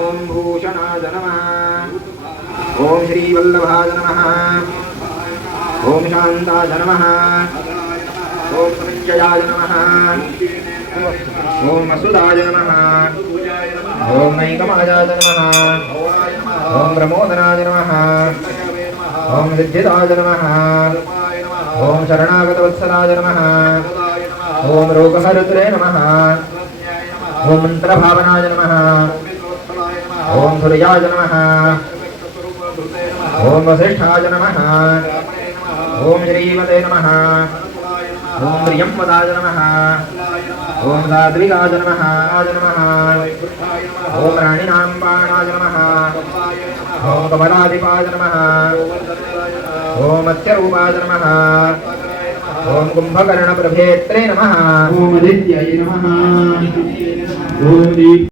ओम भूषणाय नमः ओम श्रीवल्लभाय नमः ओम शांताय नमः ओम संजयाय नमः ओम मसुदाय नमः ओम नैकमायाय नमः ओम प्रमोदनाय नमः ओम सिद्धिदाय नमः ओम शरणागतवत्सलाय नमः ओम रोगहरत्रे नमः ओम मंत्रभावनाय नमः ओम सूर्याय नमः ओम वसिष्ठाय नमः ओम श्रीमते नमः ओम प्रियंवदाय नमः ओम सात्विकाय नमः ओम राणीनाम्बाणाय नमः ओम कमलाधिपाय नमः ओम मत्स्यरूपाय नमः ओम कुंभकर्णप्रभेत्रे नमः ओम आदित्याय नमः ओम